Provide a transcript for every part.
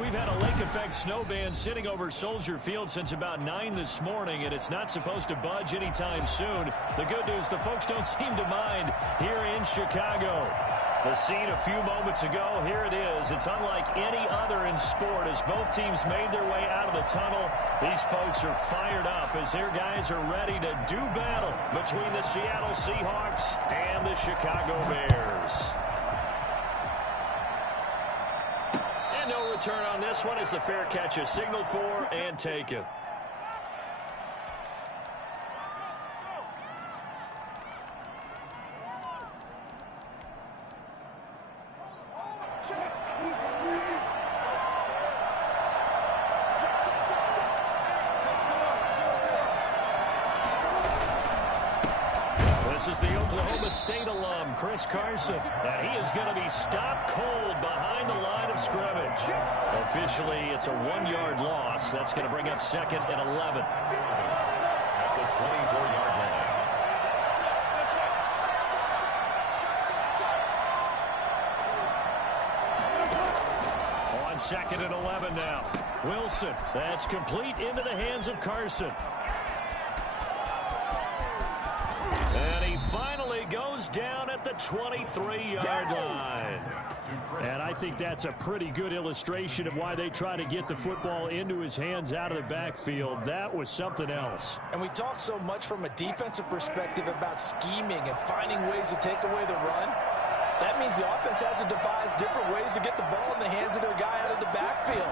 we've had a lake effect snow band sitting over Soldier Field since about 9 this morning, and it's not supposed to budge anytime soon. The good news, the folks don't seem to mind here in Chicago. The scene a few moments ago, here it is. It's unlike any other in sport as both teams made their way out of the tunnel. These folks are fired up as their guys are ready to do battle between the Seattle Seahawks and the Chicago Bears. And no return on this one as the fair catch is signaled for and taken. This is the Oklahoma State alum, Chris Carson, and he is going to be stopped cold behind the line of scrimmage. Officially, it's a 1-yard loss. That's going to bring up 2nd and 11. At the 24-yard line. On 2nd and 11 now. Wilson, that's complete into the hands of Carson. And he finally goes down at the 23-yard line. And I think that's a pretty good illustration of why they try to get the football into his hands out of the backfield. That was something else. And we talk so much from a defensive perspective about scheming and finding ways to take away the run. That means the offense has to devise different ways to get the ball in the hands of their guy out of the backfield.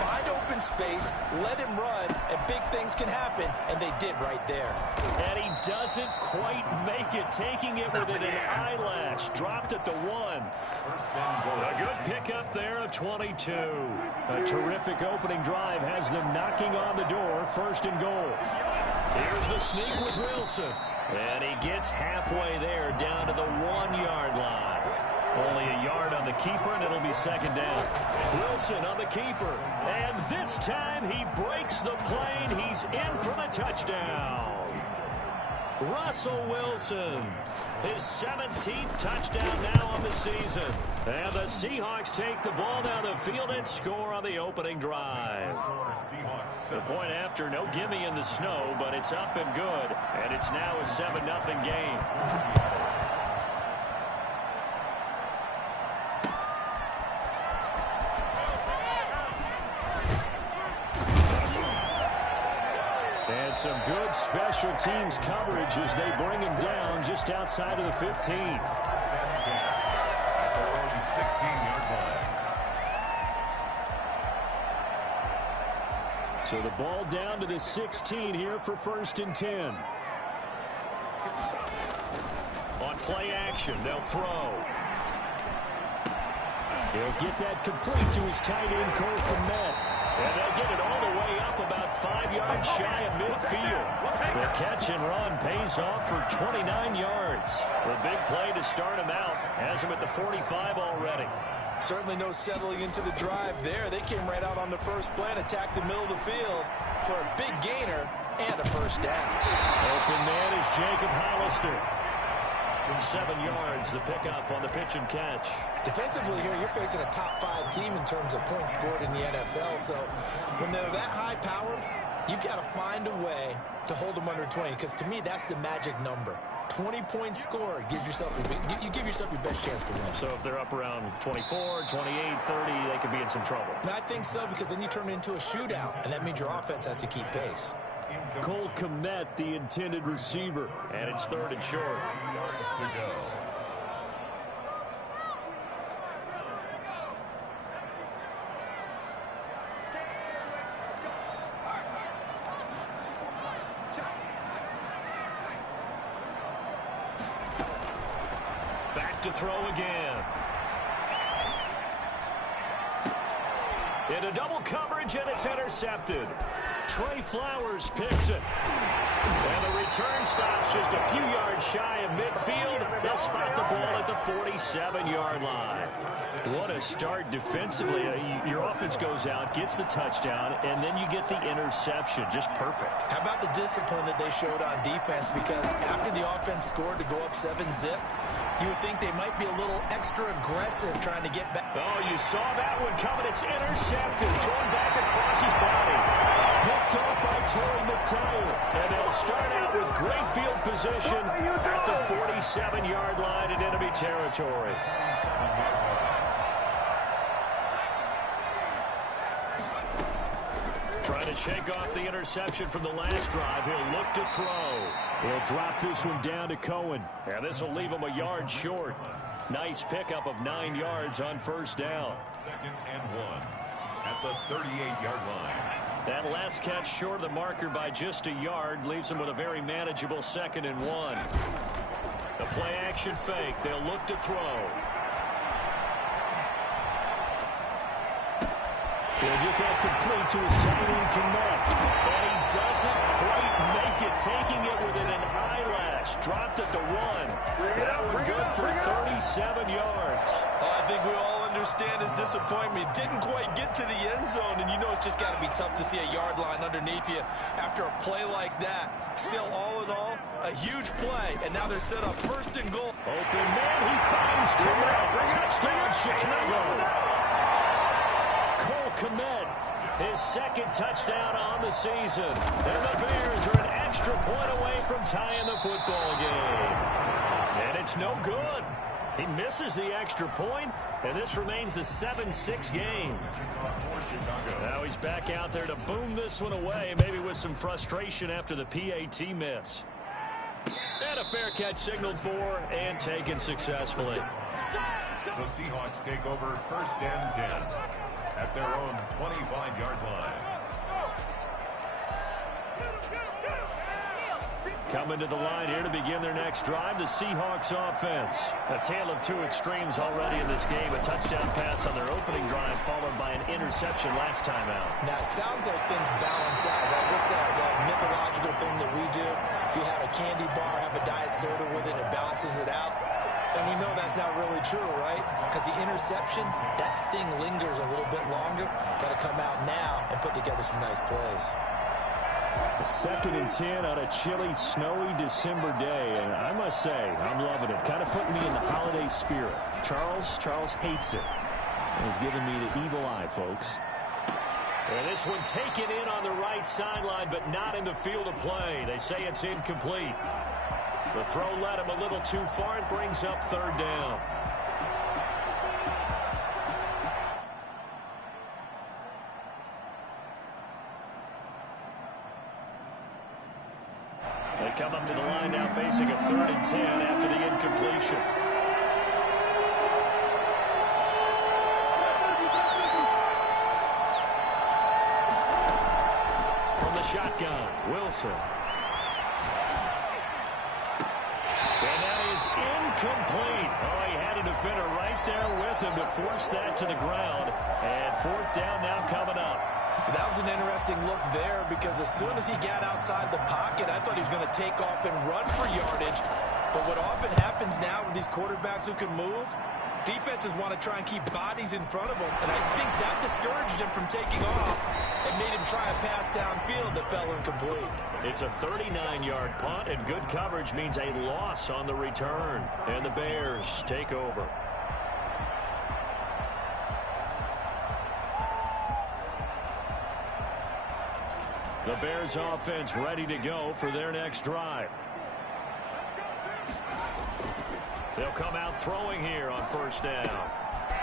Find open space, let him run, and big things can happen, and they did right there. And he doesn't quite make it, taking it within an eyelash. Dropped at the 1. A good pickup there, a 22. A terrific opening drive has them knocking on the door, 1st and goal. Here's the sneak with Wilson. And he gets halfway there, down to the 1-yard line. Only a yard on the keeper, and it'll be 2nd down. Wilson on the keeper. And this time he breaks the plane. He's in for the touchdown. Russell Wilson, his 17th touchdown now on the season. And the Seahawks take the ball down the field and score on the opening drive. The point after, no gimme in the snow, but it's up and good. And it's now a 7-0 game. And some good special teams coverage as they bring him down just outside of the 15. At their own 16-yard line. So the ball down to the 16 here for 1st and 10. On play action, they'll throw. He'll get that complete to his tight end, Cole Kmet. And they'll get it all the way up about 5 yards shy of midfield. The catch and run pays off for 29 yards. The big play to start him out has him at the 45 already. Certainly no settling into the drive there. They came right out on the first play and attacked the middle of the field for a big gainer and a 1st down. Open man is Jacob Hollister. From 7 yards, the pickup on the pitch and catch. Defensively here, you're facing a top 5 team in terms of points scored in the NFL. So when they're that high-powered, you've got to find a way to hold them under 20. Because to me, that's the magic number. 20-point score gives yourself you give yourself your best chance to win. So if they're up around 24, 28, 30, they could be in some trouble. And I think so, because then you turn it into a shootout, and that means your offense has to keep pace. Cole Kmet, the intended receiver, and it's 3rd and short. 3 yards to go. Back to throw again. Into double coverage, and it's intercepted. Trey Flowers picks it. And the return stops just a few yards shy of midfield. They'll spot the ball at the 47-yard line. What a start defensively. Your offense goes out, gets the touchdown, and then you get the interception. Just perfect. How about the discipline that they showed on defense? Because after the offense scored to go up 7-zip, you would think they might be a little extra aggressive trying to get back. Oh, you saw that one coming. It's intercepted. Thrown back across his body. Picked off by Terry McTire. And they'll start out with great field position at the 47-yard line in enemy territory. Trying to shake off the interception from the last drive. He'll look to throw. He'll drop this one down to Cohen. And this will leave him a yard short. Nice pickup of 9 yards on first down. 2nd and 1 at the 38-yard line. That last catch short of the marker by just a yard leaves him with a very manageable 2nd and 1. The play action fake. They'll look to throw. He'll get that complete to his tight end connect. And he doesn't quite make it, taking it within an eyelash. Dropped at the 1. That one good for 37 yards. I think we all understand his disappointment. Didn't quite get to the end zone, and you know it's just got to be tough to see a yard line underneath you after a play like that. Still, all in all, a huge play, and now they're set up 1st and goal. Open man, he finds Komet. Touchdown, Chicago. Komet, his 2nd touchdown on the season. And the Bears are an extra point away from tying the football game. And it's no good. He misses the extra point, and this remains a 7-6 game. Now he's back out there to boom this one away, maybe with some frustration after the PAT miss. And a fair catch signaled for and taken successfully. The Seahawks take over 1st and 10. At their own 25-yard line. Coming to the line here to begin their next drive, the Seahawks offense. A tale of two extremes already in this game. A touchdown pass on their opening drive followed by an interception last time out. Now, it sounds like things balance out, right? What's that mythological thing that we do? If you have a candy bar, have a diet soda with it, it balances it out. And we know that's not really true, right? Because the interception, that sting lingers a little bit longer. Got to come out now and put together some nice plays. A 2nd and 10 on a chilly, snowy December day. And I must say, I'm loving it. Kind of putting me in the holiday spirit. Charles hates it. And he's giving me the evil eye, folks. And this one taken in on the right sideline, but not in the field of play. They say it's incomplete. The throw led him a little too far. It brings up 3rd down. They come up to the line now facing a 3rd and 10 after the incompletion. From the shotgun, Wilson. And that is incomplete. Oh, he had a defender right there with him to force that to the ground. And 4th down now coming up. That was an interesting look there because as soon as he got outside the pocket, I thought he was going to take off and run for yardage. But what often happens now with these quarterbacks who can move, defenses want to try and keep bodies in front of them. And I think that discouraged him from taking off and made him try a pass downfield that fell incomplete. It's a 39-yard punt, and good coverage means a loss on the return. And the Bears take over. The Bears offense ready to go for their next drive. They'll come out throwing here on 1st down.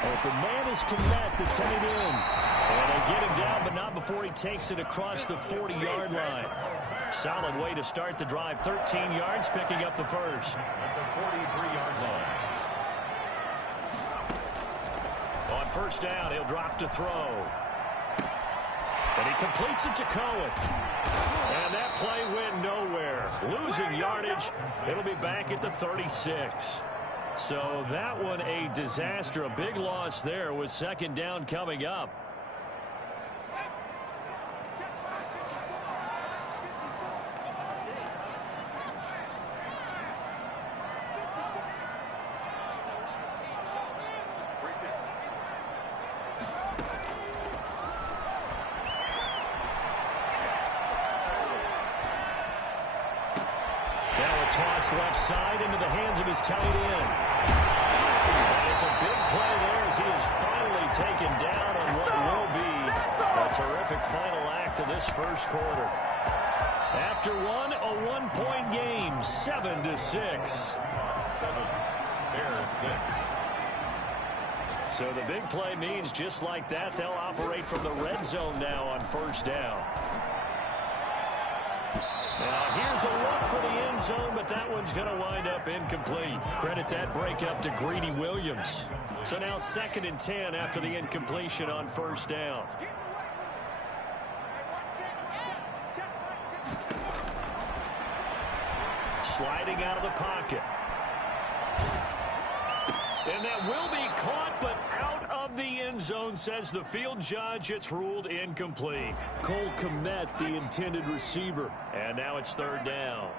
Open man is Komet that's headed in. And they get him down, but not before he takes it across the 40-yard line. Solid way to start the drive. 13 yards, picking up the first. At the 43-yard line. On 1st down, he'll drop to throw. And he completes it to Cohen. And that play went nowhere. Losing yardage. It'll be back at the 36. So that one a disaster. A big loss there with 2nd down coming up. Now a toss left side into the hands of his tight end. And it's a big play there as he is finally taken down on what will be a terrific final act of this first quarter. After one, a one-point game, 7-6. 7, Bears 6. So the big play means just like that, they'll operate from the red zone now on first down. Now here's a look for the end zone, but that one's going to wind up incomplete. Credit that breakup to Greedy Williams. So now 2nd and 10 after the incompletion on first down. Sliding out of the pocket. And that will be caught, but out of the end zone, says the field judge. It's ruled incomplete. Cole Kmet, the intended receiver. And now it's 3rd down.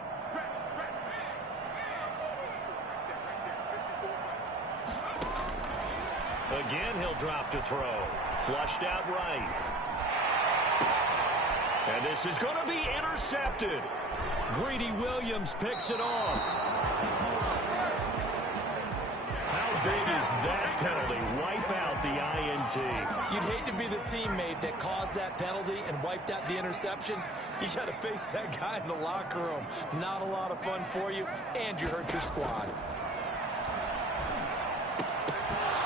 Again, he'll drop to throw. Flushed out right. And this is going to be intercepted. Greedy Williams picks it off. How big is that penalty? Wipe out the INT. You'd hate to be the teammate that caused that penalty and wiped out the interception. You got to face that guy in the locker room. Not a lot of fun for you, and you hurt your squad.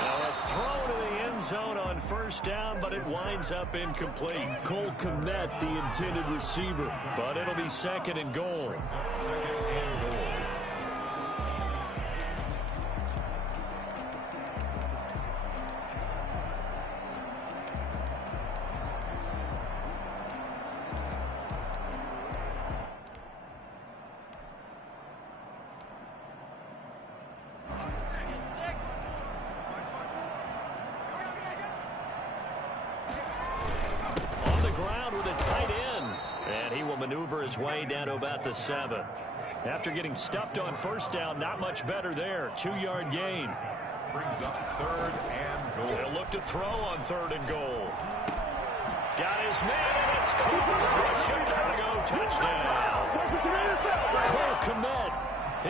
Now a throw to the end zone on first down, but it winds up incomplete. Cole Kmet, the intended receiver, but it'll be 2nd and goal. 2nd and goal. Maneuver his way down to about the 7. After getting stuffed on first down, not much better there. 2-yard gain. Brings up 3rd and goal. They'll look to throw on 3rd and goal. Got his man, and it's caught for a Chicago touchdown. Cole Kmet,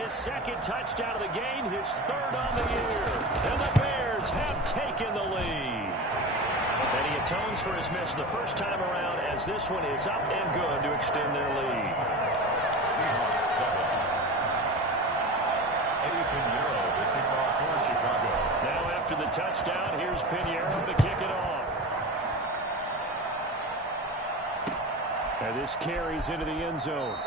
his 2nd touchdown of the game, his 3rd on the year. And the Bears have taken the lead. And he atones for his miss the first time around as this one is up and good to extend their lead. Seahawks 7. Eddie Pinheiro to kick off for Chicago. Now after the touchdown, here's Pinheiro to kick it off. And this carries into the end zone.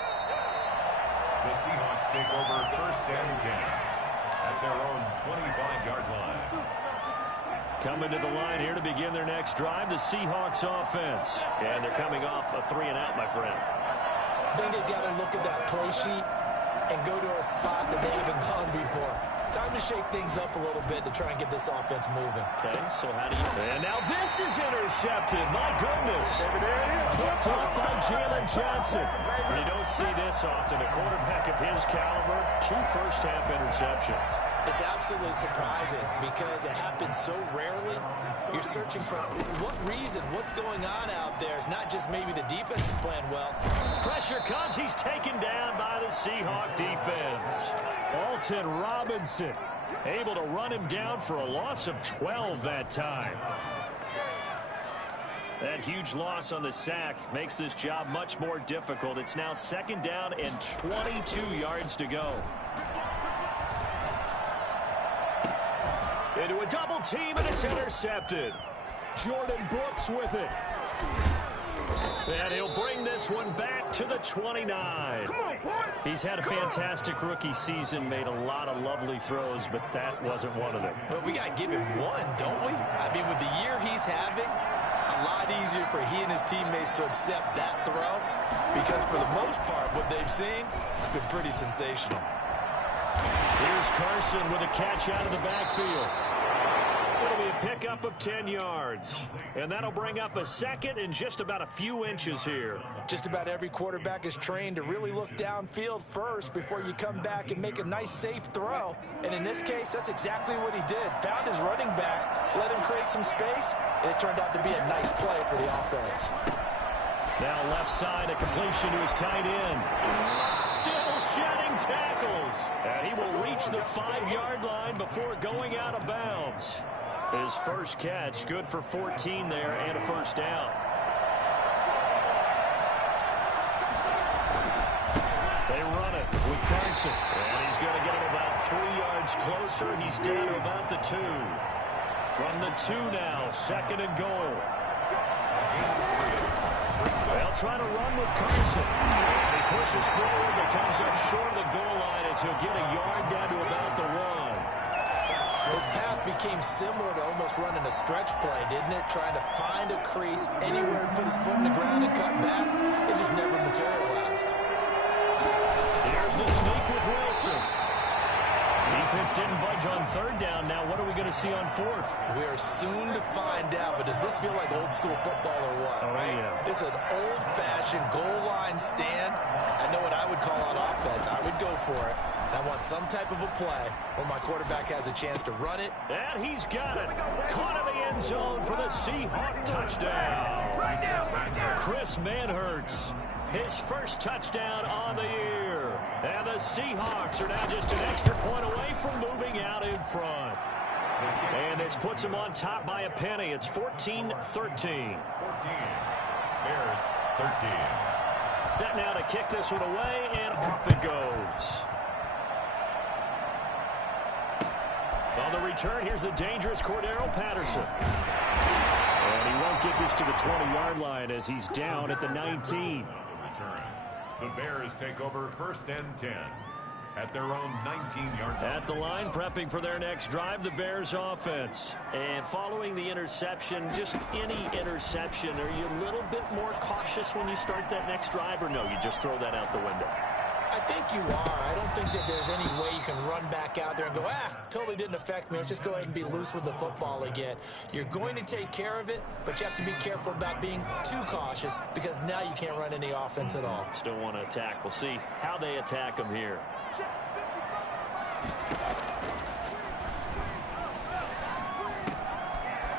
The Seahawks take over 1st and 10 at their own 25-yard line. Coming to the line here to begin their next drive, the Seahawks offense. And they're coming off a 3-and-out, my friend. I think they've got to look at that play sheet and go to a spot that they haven't gone before. Time to shake things up a little bit to try and get this offense moving. Okay, so how do you... And now this is intercepted. My goodness. Picked off by Jalen Johnson. You don't see this often. A quarterback of his caliber, 2 first-half interceptions. It's absolutely surprising because it happens so rarely. You're searching for what reason, what's going on out there. It's not just maybe the defense is playing well. Pressure comes. He's taken down by the Seahawk defense. Alton Robinson able to run him down for a loss of 12 that time. That huge loss on the sack makes this job much more difficult. It's now 2nd down and 22 yards to go. Into a double team, and it's intercepted. Jordan Brooks with it. And he'll bring this one back to the 29. He's had a fantastic rookie season, made a lot of lovely throws, but that wasn't one of them. Well, we got to give him one, don't we? I mean, with the year he's having, a lot easier for he and his teammates to accept that throw because for the most part, what they've seen, it's been pretty sensational. Here's Carson with a catch out of the backfield. It'll be a pickup of 10 yards. And that'll bring up a 2nd and just about a few inches here. Just about every quarterback is trained to really look downfield first before you come back and make a nice, safe throw. And in this case, that's exactly what he did. Found his running back, let him create some space, and it turned out to be a nice play for the offense. Now left side, a completion to his tight end. Still shedding And he will reach the 5-yard line before going out of bounds. His first catch, good for 14 there and a first down. They run it with Carson. And he's going to get him about 3 yards closer. He's down to about the 2. From the 2 now, 2nd and goal. They'll try to run with Carson. He pushes forward, but comes up short of the goal line as he'll get a yard down to about the 1. His path became similar to almost running a stretch play, didn't it? Trying to find a crease, anywhere to put his foot in the ground and cut back. It just never materialized. Here's the sneak with Wilson. Defense didn't budge on 3rd down. Now what are we going to see on 4th? We are soon to find out, but does this feel like old school football or what? Oh, yeah. It's an old-fashioned goal line stand. I know what I would call on offense. I would go for it. I want some type of a play where my quarterback has a chance to run it. And he's got it. Caught in the end zone for the Seahawk touchdown. Chris Manhertz, his first touchdown on the year. And the Seahawks are now just an extra point away from moving out in front. And this puts them on top by a penny. It's 14-13. 14. Bears 13. Set now to kick this one away, and off it goes. On the return, here's the dangerous Cordero Patterson. And he won't get this to the 20-yard line as he's down at the 19. The Bears take over 1st and 10 at their own 19-yard line. At the line, prepping for their next drive, the Bears offense. And following the interception, just any interception, are you a little bit more cautious when you start that next drive, or no, you just throw that out the window? I think you are. I don't think that there's any way you can run back out there and go, totally didn't affect me. Let's just go ahead and be loose with the football again. You're going to take care of it, but you have to be careful about being too cautious because now you can't run any offense at all. Still want to attack. We'll see how they attack him here.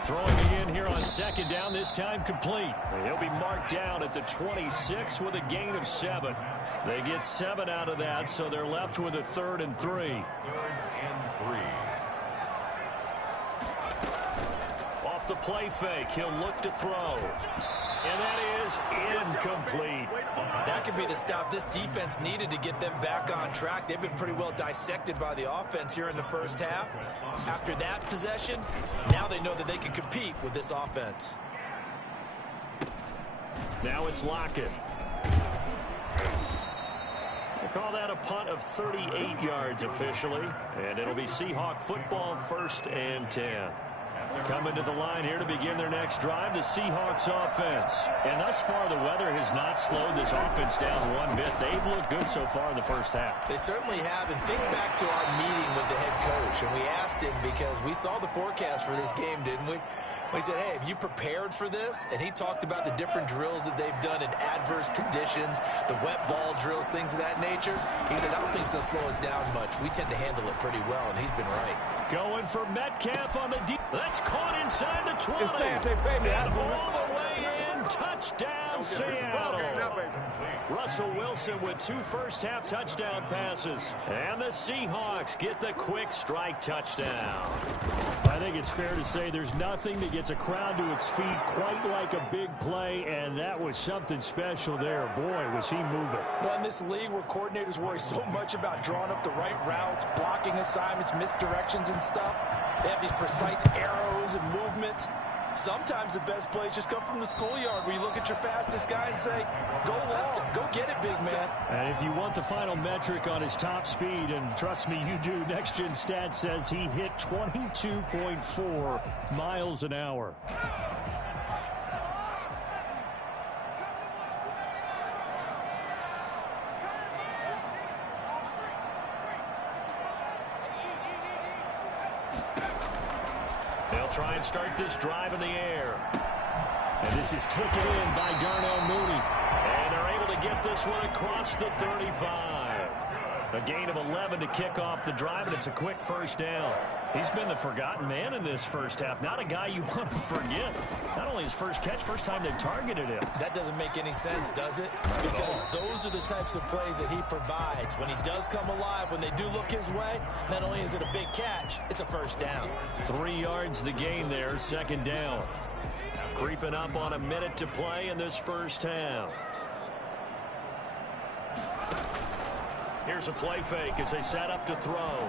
Throwing again here on 2nd down, this time complete. He'll be marked down at the 26 with a gain of 7. They get 7 out of that, so they're left with a 3rd and 3. 3rd and 3. Off the play fake, he'll look to throw. And that is incomplete. That could be the stop this defense needed to get them back on track. They've been pretty well dissected by the offense here in the first half. After that possession, now they know that they can compete with this offense. Now it's Lockett. We'll call that a punt of 38 yards officially. And it'll be Seahawk football, 1st and 10. Coming to the line here to begin their next drive, the Seahawks offense. And thus far, the weather has not slowed this offense down one bit. They've looked good so far in the first half. They certainly have. And think back to our meeting with the head coach. And we asked him because we saw the forecast for this game, didn't we? We said, hey, have you prepared for this? And he talked about the different drills that they've done in adverse conditions, the wet ball drills, things of that nature. He said, I don't think it's going to slow us down much. We tend to handle it pretty well, and he's been right. Going for Metcalf on the deep. That's caught inside the 20. And all the way in. Touchdown, Seattle. Russell Wilson with 2 first-half touchdown passes. And the Seahawks get the quick strike touchdown. I think it's fair to say there's nothing that gets a crowd to its feet quite like a big play, and that was something special there. Boy, was he moving. Well, in this league where coordinators worry so much about drawing up the right routes, blocking assignments, misdirections and stuff, they have these precise arrows and movements. Sometimes the best plays just come from the schoolyard where you look at your fastest guy and say, go long, go get it, big man. And if you want the final metric on his top speed, and trust me, you do, Next Gen Stats says he hit 22.4 miles an hour. They'll try and start this drive in the air. And this is taken in by Darnell Mooney. And they're able to get this one across the 35. A gain of 11 to kick off the drive, and it's a quick first down. He's been the forgotten man in this first half. Not a guy you want to forget. Not only his first catch, first time they targeted him. That doesn't make any sense, does it? Because those are the types of plays that he provides. When he does come alive, when they do look his way, not only is it a big catch, it's a first down. 3 yards the gain there, second down. Creeping up on a minute to play in this first half. Here's a play fake as they set up to throw.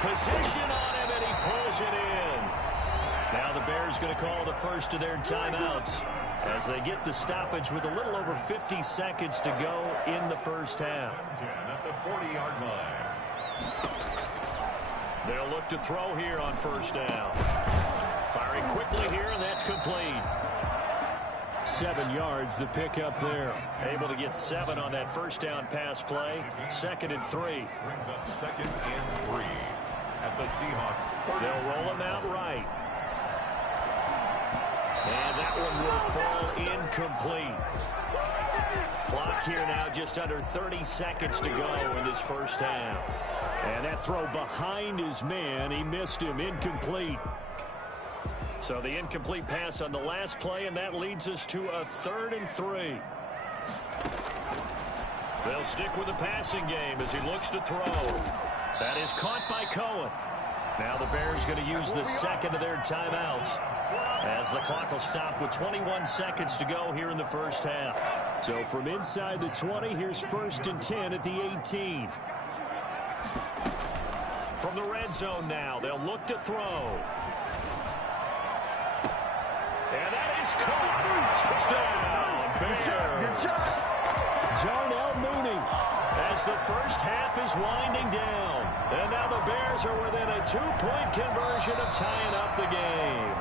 Position on him, and he pulls it in. Now the Bears going to call the first of their timeouts as they get the stoppage with a little over 50 seconds to go in the first half. At the 40-yard line. They'll look to throw here on first down. Firing quickly here, and that's complete. 7 yards, the pickup there. Able to get 7 on that first down pass play. 2nd and 3. Brings up 2nd and 3. At the Seahawks. They'll roll him out right. And that one will fall incomplete. Clock here now just under 30 seconds to go in this first half. And that throw behind his man. He missed him. Incomplete. So the incomplete pass on the last play, and that leads us to a 3rd and 3. They'll stick with the passing game as he looks to throw. That is caught by Cohen. Now the Bears going to use the second of their timeouts as the clock will stop with 21 seconds to go here in the first half. So from inside the 20, here's 1st and 10 at the 18. From the red zone now, they'll look to throw. And that is caught. Touchdown, Bears. Jarnell Mooney as the first half is winding down. And now the Bears are within a 2-point conversion of tying up the game.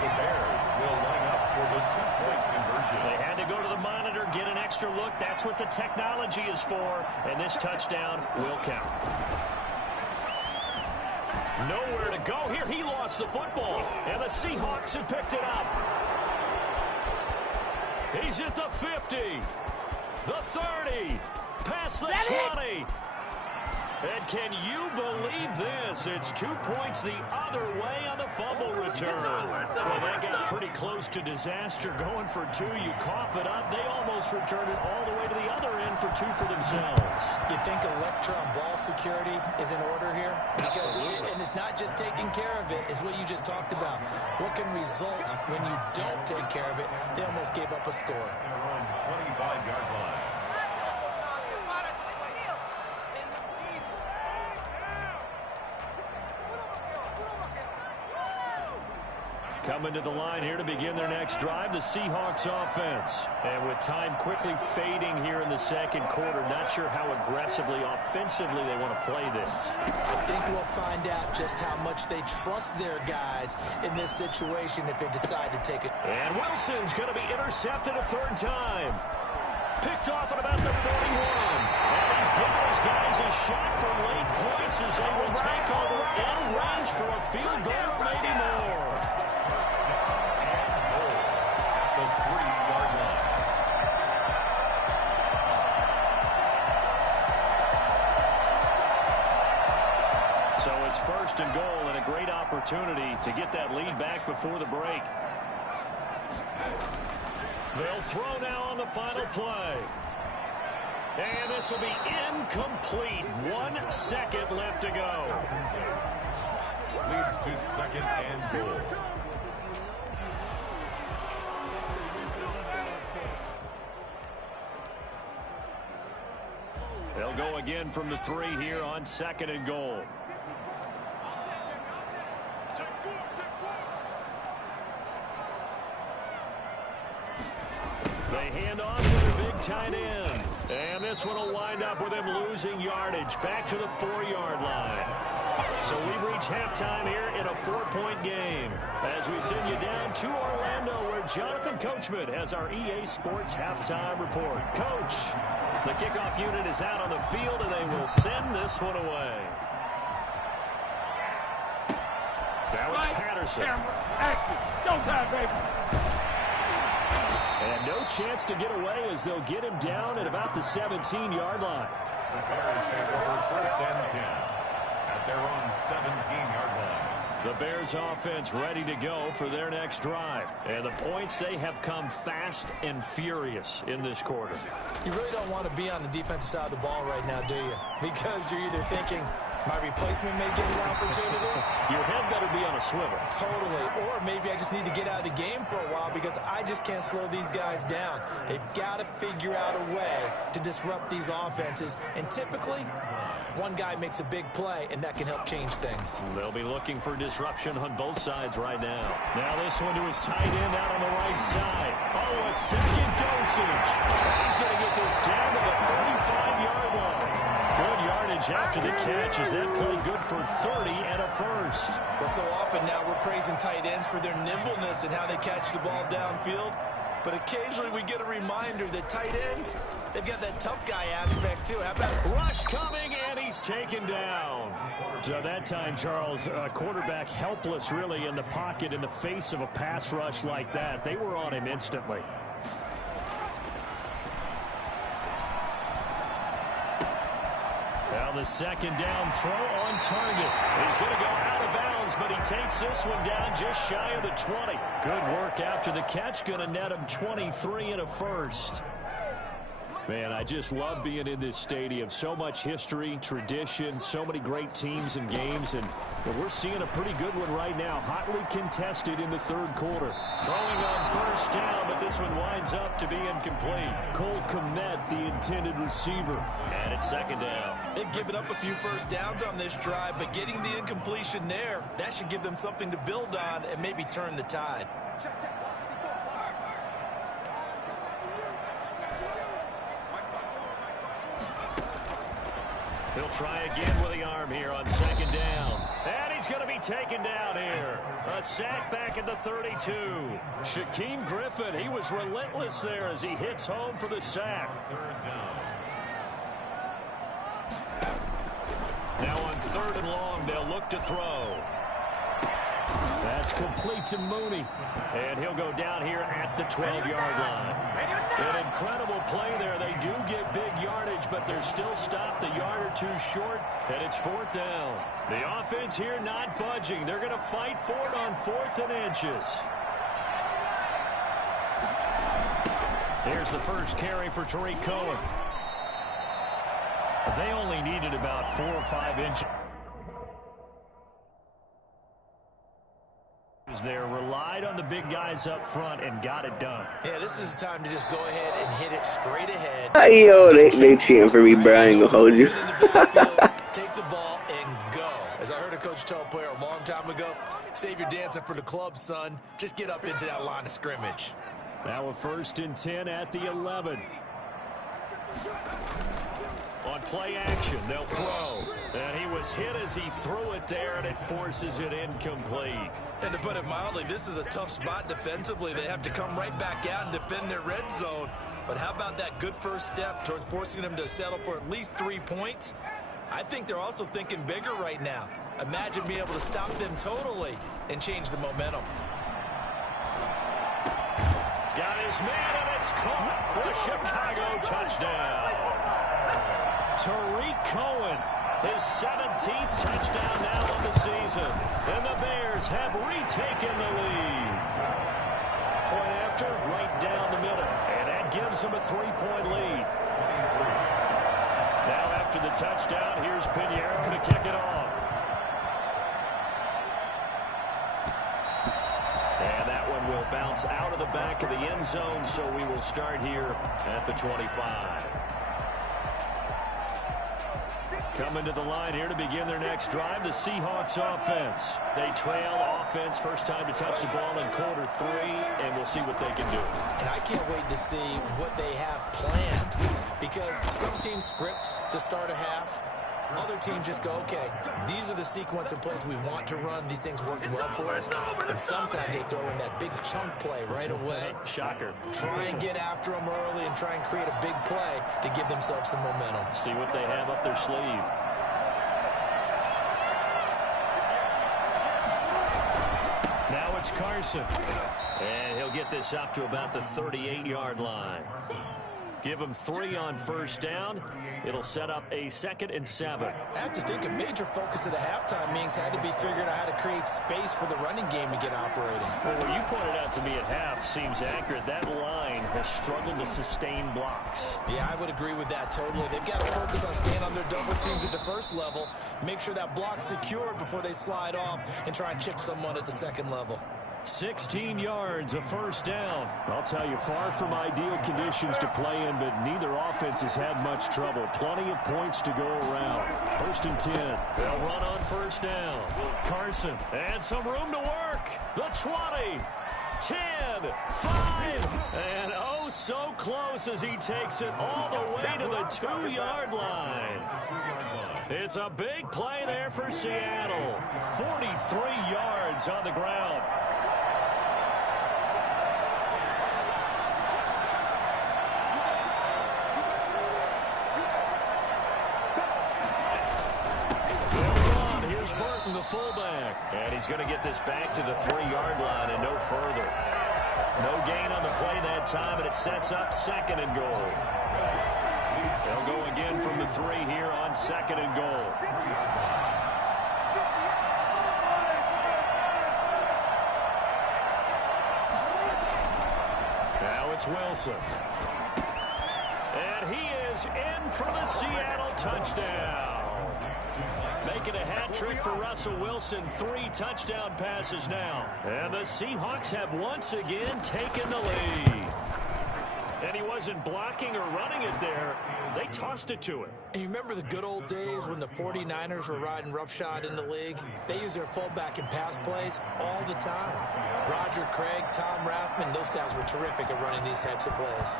The Bears will line up for the 2-point conversion. They had to go to the monitor, get an extra look. That's what the technology is for. And this touchdown will count. Nowhere to go here. He lost the football. And the Seahawks have picked it up. He's at the 50. The 30. Past the 20. And can you believe this? It's 2 points the other way on the fumble return. Well, that got pretty close to disaster. Going for 2, you cough it up. They almost returned it all the way to the other end for 2 for themselves. You think electron ball security is in order here? Because and it's not just taking care of it, it's what you just talked about. What can result when you don't take care of it? They almost gave up a score. They're on 25-yard line. Coming to the line here to begin their next drive, the Seahawks offense. And with time quickly fading here in the second quarter, not sure how aggressively, offensively they want to play this. I think we'll find out just how much they trust their guys in this situation if they decide to take it. And Wilson's going to be intercepted a 3rd time. Picked off at about the 41. And he's giving his guys a shot for late points as they will take over in range for a field goal or maybe more. So it's 1st and goal and a great opportunity to get that lead back before the break. They'll throw now on the final play. And this will be incomplete. 1 second left to go. Leads to 2nd and goal. They'll go again from the 3 here on 2nd and goal. They hand off to their big tight end. And this one will wind up with him losing yardage back to the 4-yard line. So we've reached halftime here in a 4-point game as we send you down to Orlando where Jonathan Coachman has our EA Sports halftime report. Coach, the kickoff unit is out on the field and they will send this one away. Now it's Patterson. Camera, action, showtime, baby. And no chance to get away as they'll get him down at about the 17-yard line. The Bears take over first and 10 at their own 17-yard line. The Bears offense ready to go for their next drive. And the points, they have come fast and furious in this quarter. You really don't want to be on the defensive side of the ball right now, do you? Because you're either thinking, my replacement may get an opportunity. Your head better be on a swivel. Totally. Or maybe I just need to get out of the game for a while because I just can't slow these guys down. They've got to figure out a way to disrupt these offenses. And typically, one guy makes a big play, and that can help change things. They'll be looking for disruption on both sides right now. Now this one to his tight end out on the right side. Oh, a second dosage. He's going to get this down to the 35-yard line. Good yardage after the catch. Is that play good for 30 and a first? Well, so often now we're praising tight ends for their nimbleness and how they catch the ball downfield. But occasionally we get a reminder that tight ends, they've got that tough guy aspect too. How about rush coming, and he's taken down. So that time, Charles, quarterback helpless really in the pocket in the face of a pass rush like that. They were on him instantly. Now the second down throw on target. He's going to go out of bounds, but he takes this one down just shy of the 20. Good work after the catch. Going to net him 23 and a first. Man, I just love being in this stadium. So much history, tradition, so many great teams and games, and we're seeing a pretty good one right now. Hotly contested in the third quarter. Throwing on first down, but this one winds up to be incomplete. Cole Kmet, the intended receiver. And it's second down. They've given up a few first downs on this drive, but getting the incompletion there, that should give them something to build on and maybe turn the tide. He'll try again with the arm here on second down. And he's going to be taken down here. A sack back at the 32. Shaquem Griffin, he was relentless there as he hits home for the sack. Now on third and long, they'll look to throw. That's complete to Mooney. And he'll go down here at the 12-yard line. An incredible play there. They do get big yardage, but they're still stopped a yard or two short, and it's fourth down. The offense here not budging. They're going to fight for it on 4th and inches. Here's the first carry for Tariq Cohen. They only needed about 4 or 5 inches. There relied on the big guys up front and got it done. Yeah, this is the time to just go ahead and hit it straight ahead. Yo, they cheering for me, bro. I ain't gonna hold you. Take the ball and go. As I heard a coach tell a player a long time ago, save your dancing for the club, son. Just get up into that line of scrimmage. Now a 1st and 10 at the 11. On play action, they'll throw. And he was hit as he threw it there, and it forces it incomplete. And to put it mildly, this is a tough spot defensively. They have to come right back out and defend their red zone. But how about that good first step towards forcing them to settle for at least 3 points? I think they're also thinking bigger right now. Imagine being able to stop them totally and change the momentum. Got his man, and it's caught for a Chicago touchdown. Tariq Cohen, his 17th touchdown now on the season. And the Bears have retaken the lead. Point after, right down the middle. And that gives them a 3-point lead. Now after the touchdown, here's Pinheiro to kick it off. And that one will bounce out of the back of the end zone, so we will start here at the 25. Coming to the line here to begin their next drive, the Seahawks offense. They trail offense, first time to touch the ball in quarter 3, and we'll see what they can do. And I can't wait to see what they have planned, because some teams script to start a half. Other teams just go, okay, these are the sequence of plays we want to run. These things worked well for us. And sometimes they throw in that big chunk play right away. Shocker. Try and get after them early and try and create a big play to give themselves some momentum. See what they have up their sleeve. Now a it's Carson. And he'll get this up to about the 38-yard line. Give him 3 on first down. It'll set up a 2nd and 7. I have to think a major focus of the halftime meetings had to be figuring out how to create space for the running game to get operating. Well, what you pointed out to me at half seems accurate. That line has struggled to sustain blocks. Yeah, I would agree with that totally. They've got to focus on staying on their double teams at the first level, make sure that block's secured before they slide off and try and chip someone at the second level. 16 yards, a first down. I'll tell you, far from ideal conditions to play in, but neither offense has had much trouble. Plenty of points to go around. 1st and 10. They'll run on first down. Carson, and some room to work. The 20, 10, 5, and oh, so close as he takes it all the way to the 2-yard line. It's a big play there for Seattle. 43 yards on the ground. The fullback, and he's going to get this back to the 3-yard line and no further. No gain on the play that time, and it sets up 2nd and goal. They'll go again from the 3 here on 2nd and goal. Now it's Wilson. And he is in for the Seattle touchdown. Making a hat trick for Russell Wilson. 3 touchdown passes now. And the Seahawks have once again taken the lead. And he wasn't blocking or running it there. They tossed it to him. And you remember the good old days when the 49ers were riding roughshod in the league? They used their fullback in pass plays all the time. Roger Craig, Tom Rathman, those guys were terrific at running these types of plays.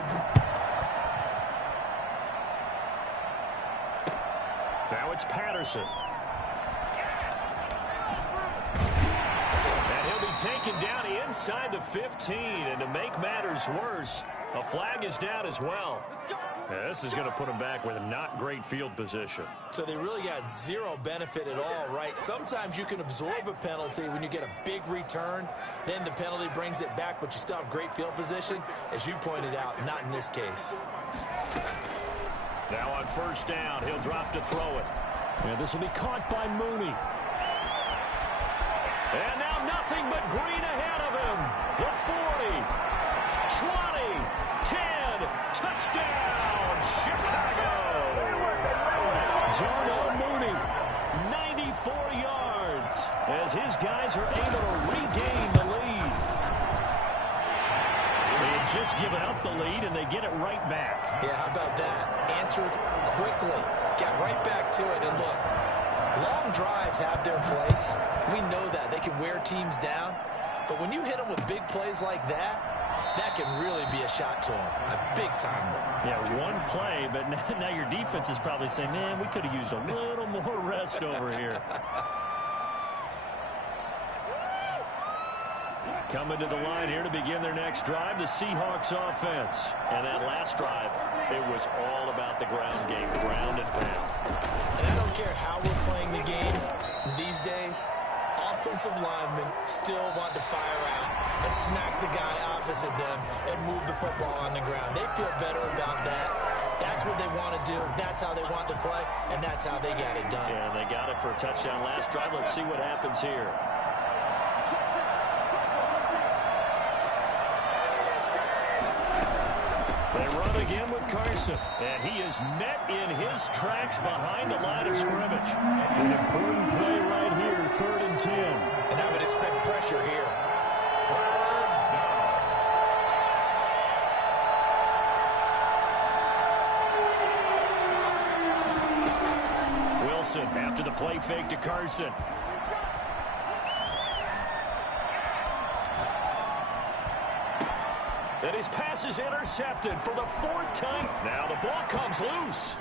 Now it's Patterson. Taken down inside the 15, and to make matters worse, a flag is down as well. Yeah, this is going to put him back with a not great field position. So they really got zero benefit at all, right? Sometimes you can absorb a penalty when you get a big return, then the penalty brings it back, but you still have great field position. As you pointed out, not in this case. Now on first down, he'll drop to throw it. And this will be caught by Mooney. And now nothing but green ahead of him. The 40, 20, 10, touchdown, Chicago. Darnell Mooney, 94 yards, as his guys are able to regain the lead. They had just given up the lead, and they get it right back. Yeah, how about that? Answered quickly, got right back to it, and look, long drives have their place. We know that. They can wear teams down. But when you hit them with big plays like that, that can really be a shot to them. A big-time one. Yeah, one play, but now your defense is probably saying, man, we could have used a little more rest over here. Coming to the line here to begin their next drive, the Seahawks offense. And that last drive, it was all about the ground game, ground and pound. And I don't care how we're playing the game these days, offensive linemen still want to fire out and smack the guy opposite them and move the football on the ground. They feel better about that. That's what they want to do. That's how they want to play, and that's how they got it done. Yeah, and they got it for a touchdown last drive. Let's see what happens here. They run again with Carson, and he is met in his tracks behind the line of scrimmage. An important play right here, 3rd and 10. And I would expect pressure here. Wilson after the play fake to Carson. And his pass is intercepted for the 4th time. Now the ball comes loose.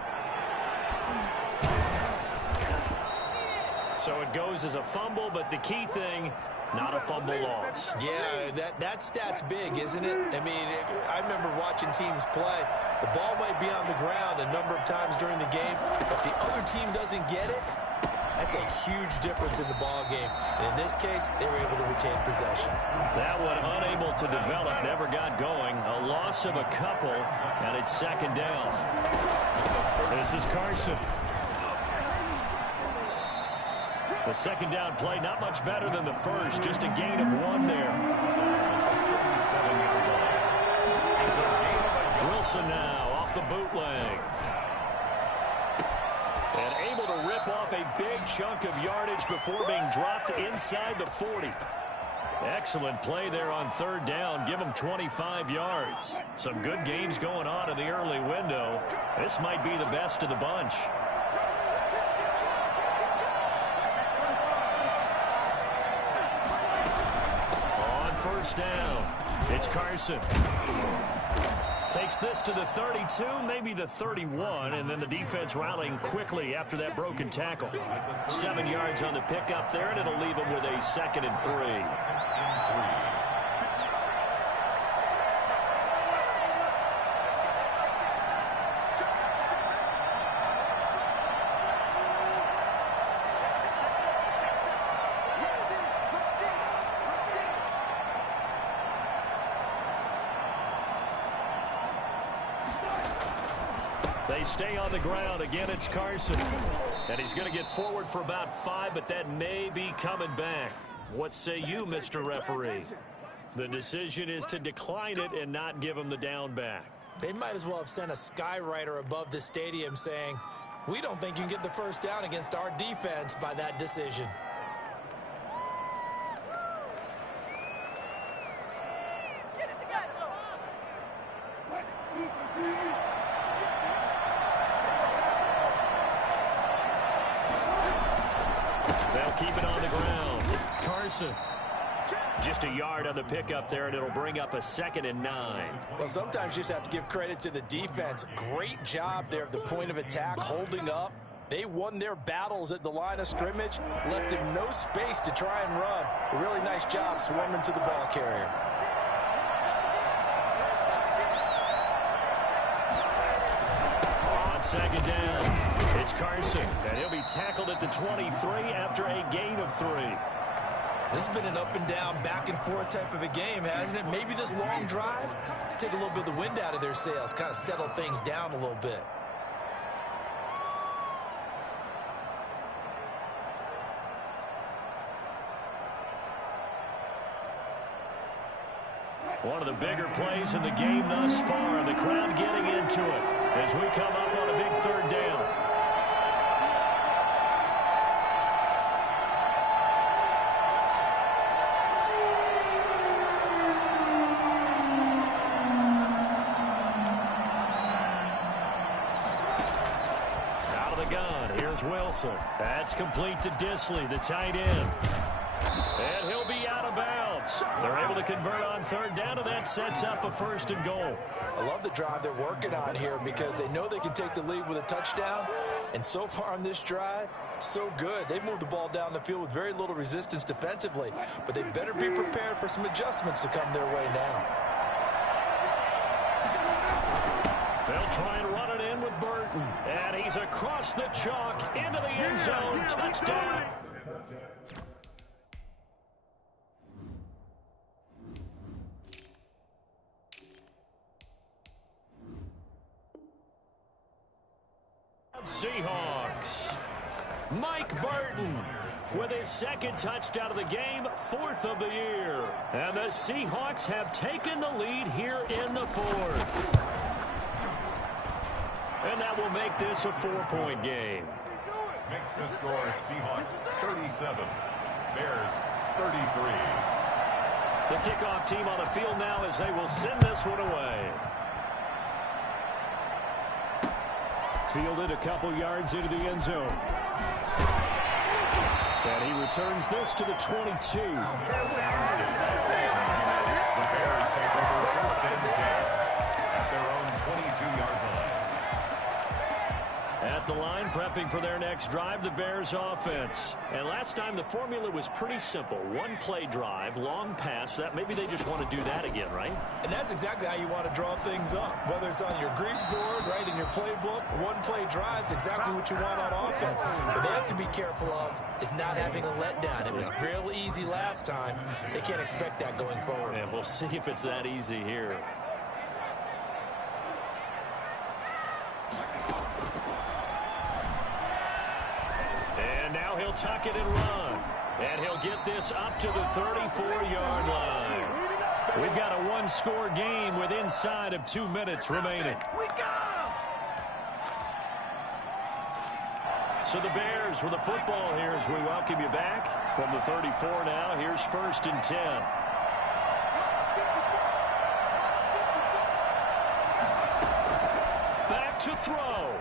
So it goes as a fumble, but the key thing, not a fumble loss. Yeah, that stat's big, isn't it? I mean, I remember watching teams play. The ball might be on the ground a number of times during the game, but if the other team doesn't get it, that That's a huge difference in the ball game. And in this case, they were able to retain possession. That one unable to develop, never got going. A loss of a couple, and it's second down. This is Carson. The second down play, not much better than the first, just a gain of 1 there. Wilson now off the bootleg. And able to rip off a big chunk of yardage before being dropped inside the 40. Excellent play there on third down. Give them 25 yards. Some good games going on in the early window. This might be the best of the bunch. On first down, it's Carson. Takes this to the 32, maybe the 31, and then the defense rallying quickly after that broken tackle. 7 yards on the pickup there, and it'll leave them with a 2nd and 3. They stay on the ground. Again, it's Carson. And he's going to get forward for about 5, but that may be coming back. What say you, Mr. Referee? The decision is to decline it and not give him the down back. They might as well have sent a skywriter above the stadium saying, we don't think you can get the first down against our defense by that decision. They'll keep it on the ground. Carson. Just a yard on the pickup there, and it'll bring up a 2nd and 9. Well, sometimes you just have to give credit to the defense. Great job there at the point of attack, holding up. They won their battles at the line of scrimmage, left him no space to try and run. A really nice job swarming to the ball carrier. On second down, it's Carson, and he'll be tackled at the 23 after a gain of 3. This has been an up and down, back and forth type of a game, hasn't it? Maybe this long drive, take a little bit of the wind out of their sails, kind of settle things down a little bit. One of the bigger plays in the game thus far, and the crowd getting into it as we come up on a big third down. Out of the gun, here's Wilson. That's complete to Disley, the tight end. And he'll be out of bounds. They're able to convert on third down, and that sets up a 1st and goal. I love the drive they're working on here because they know they can take the lead with a touchdown. And so far on this drive, so good. They've moved the ball down the field with very little resistance defensively. But they better be prepared for some adjustments to come their way now. They'll try and run it in with Burton. And he's across the chalk into the end zone. Touchdown. Seahawks. Mike Burton with his 2nd touchdown of the game, 4th of the year. And the Seahawks have taken the lead here in the 4th. And that will make this a 4-point game. Makes the score Seahawks 37, Bears 33. The kickoff team on the field now as they will send this one away. Fielded a couple yards into the end zone. And he returns this to the 22. The Bears take over 1st and 10 at their own 22-yard line. At the line prepping for their next drive, the Bears offense. And last time the formula was pretty simple. One play drive, long pass. That maybe they just want to do that again, right? And that's exactly how you want to draw things up. Whether it's on your grease board, right, in your playbook, one play drive's exactly what you want on offense. What they have to be careful of is not having a letdown. It was real easy last time. They can't expect that going forward. And we'll see if it's that easy here. And now he'll tuck it and run. And he'll get this up to the 34-yard line. We've got a one-score game with inside of 2 minutes remaining. So the Bears with the football here as we welcome you back from the 34 now. Here's 1st and 10. Back to throw.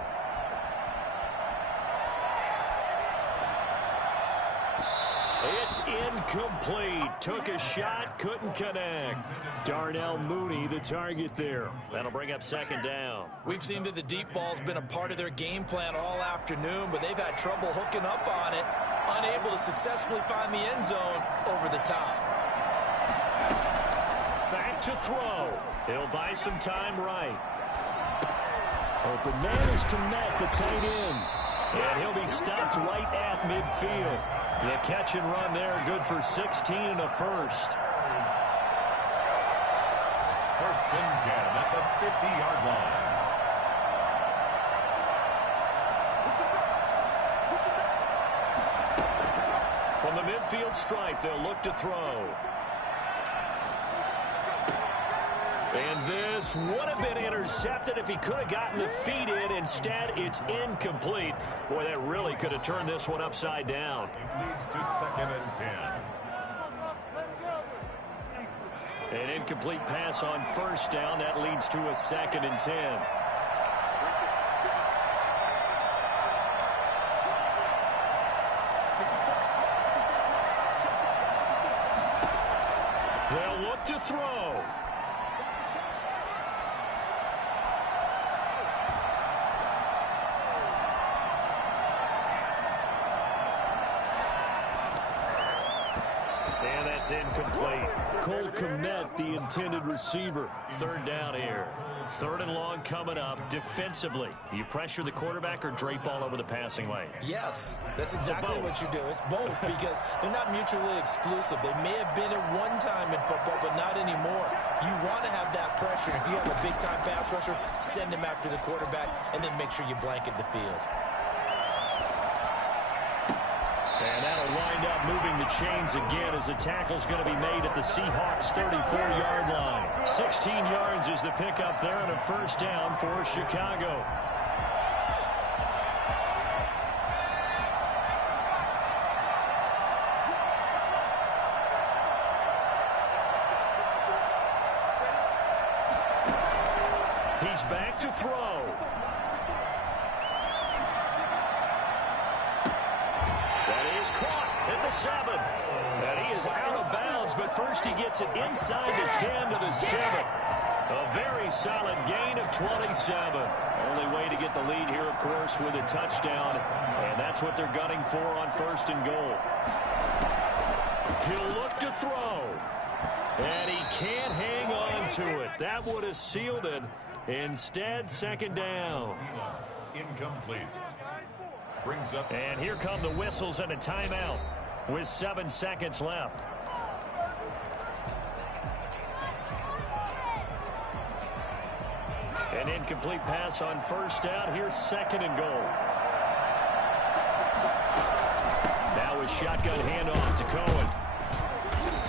It's incomplete. Took a shot, couldn't connect. Darnell Mooney, the target there. That'll bring up 2nd down. We've seen that the deep ball's been a part of their game plan all afternoon, but they've had trouble hooking up on it, unable to successfully find the end zone over the top. Back to throw. He'll buy some time right. Open man is Kmet, the tight end. And he'll be stopped right at midfield. The catch and run there, good for 16 and a first. 1st and 10 at the 50-yard line. From the midfield stripe, they'll look to throw. And this would have been intercepted if he could have gotten the feet in. Instead, it's incomplete. Boy, that really could have turned this one upside down. Leads to 2nd and 10. An incomplete pass on 1st down. That leads to a 2nd and 10. They'll look to throw. And that's incomplete. Cole Kmet, the intended receiver. 3rd down here. 3rd and long coming up. Defensively, you pressure the quarterback or drape all over the passing lane? Yes, that's exactly what you do. It's both because they're not mutually exclusive. They may have been at one time in football, but not anymore. You want to have that pressure. If you have a big-time pass rusher, send him after the quarterback, and then make sure you blanket the field. And that'll wind up moving the chains again as the tackle's going to be made at the Seahawks' 34-yard line. 16 yards is the pickup there and a 1st down for Chicago. He's back to throw. Caught at the 7. And he is out of bounds, but first he gets it inside the 10 to the 7. A very solid gain of 27. Only way to get the lead here, of course, with a touchdown. And that's what they're gunning for on 1st and goal. He'll look to throw. And he can't hang on to it. That would have sealed it. Instead, 2nd down. Incomplete. Brings up. And here come the whistles and a timeout with 7 seconds left. An incomplete pass on 1st down. Here's 2nd and goal. Now a shotgun handoff to Cohen.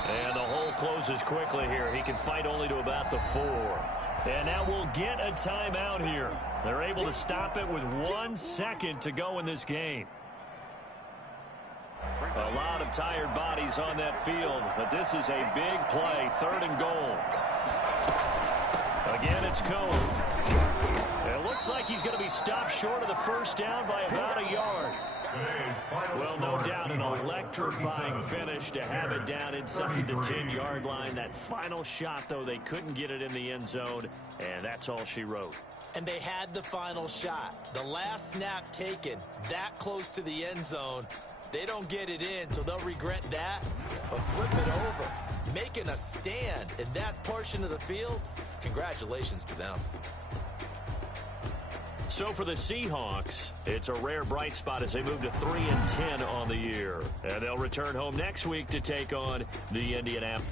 And the hole closes quickly here. He can fight only to about the 4. And now we'll get a timeout here. They're able to stop it with 1 second to go in this game. A lot of tired bodies on that field, but this is a big play. 3rd and goal. Again, it's Cohen. It looks like he's going to be stopped short of the 1st down by about a yard. Well, no doubt an electrifying finish to have it down inside the 10-yard line. That final shot, though, they couldn't get it in the end zone, and that's all she wrote. And they had the final shot. The last snap taken that close to the end zone. They don't get it in, so they'll regret that. But flip it over, making a stand in that portion of the field, congratulations to them. So for the Seahawks, it's a rare bright spot as they move to 3-10 on the year. And they'll return home next week to take on the Indianapolis.